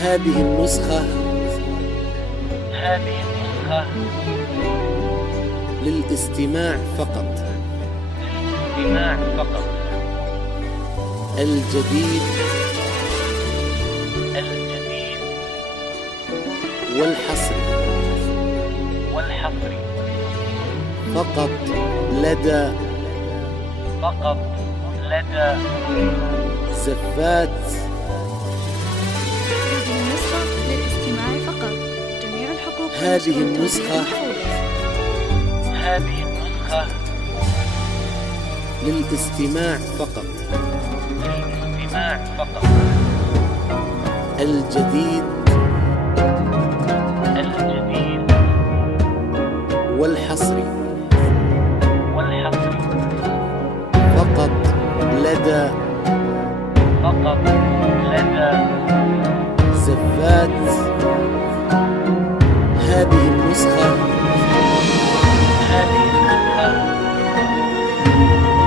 هذه النسخة للاستماع فقط. الجديد والحصري فقط لدى زفات. هذه النسخة للاستماع فقط. جميع الحقوق هذه النسخة للاستماع فقط. الجديد والحصري فقط لدى زفات. هذه النسخة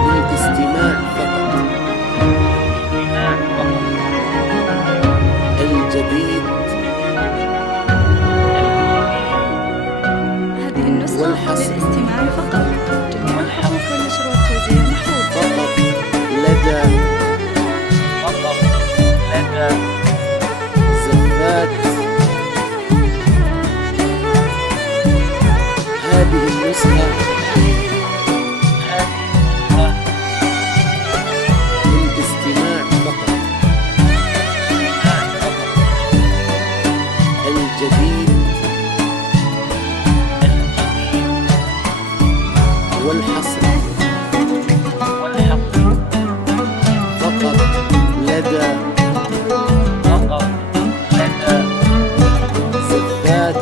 للاستماع فقط. الجديد هذه النسخة والحصري للاستماع فقط. جميع الحقوق والنشر والتوزيع محفوظ. فقط لدى زفات. هذه النسخة للاستماع فقط. الجديد والحصري فقط لدى زفات.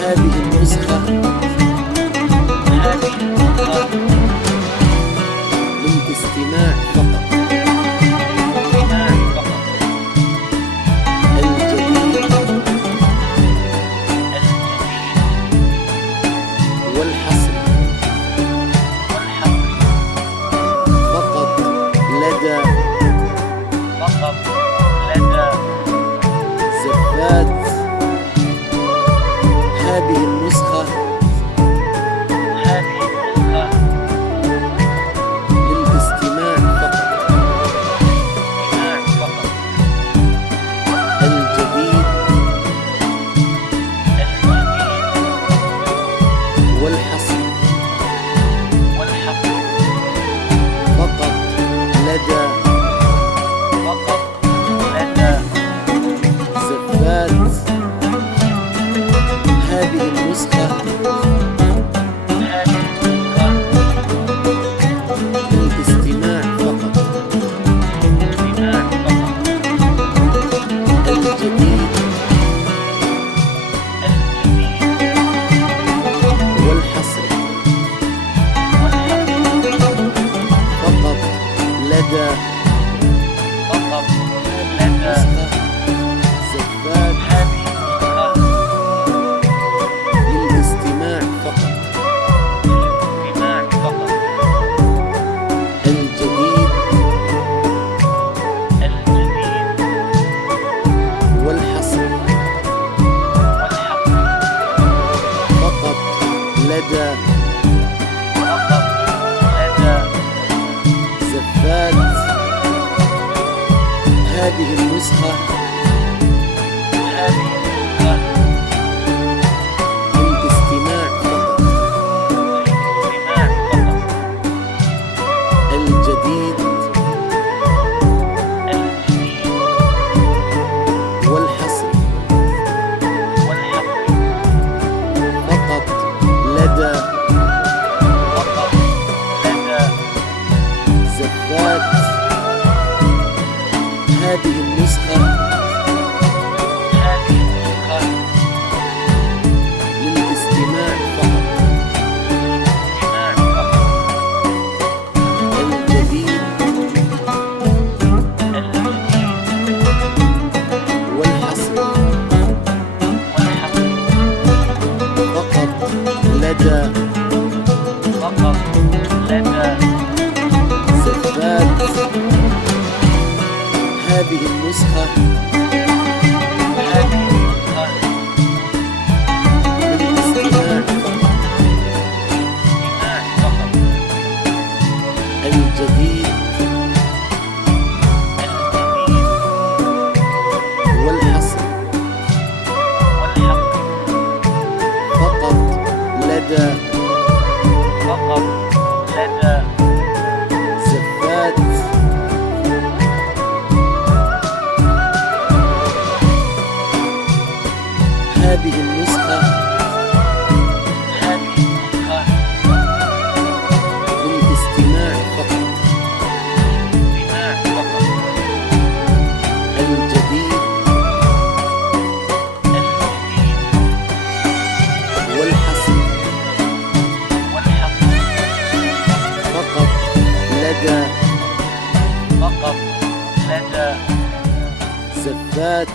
هذه النسخة للاستماع فقط. الجديد والحصري فقط لدى زفات. هذه النسخة للاستماع فقط. الجديد والحصري فقط لدى زفات. هذه النسخة للاستماع فقط. الجديد والحصري فقط لدى نسخة زفات. للاستماع فقط. الجديد والحصري فقط لدى زفات. هذه النسخة للاستماع فقط. الجديد والحصري فقط لدى زفات. هذه النسخة للاستماع فقط. الجديد والحصري فقط لدى زفات. هذه النسخة للاستماع فقط. الجديد والحصر فقط لدى زفات. هذه النسخة للاستماع فقط. الجديد والحصر فقط لدى زفات.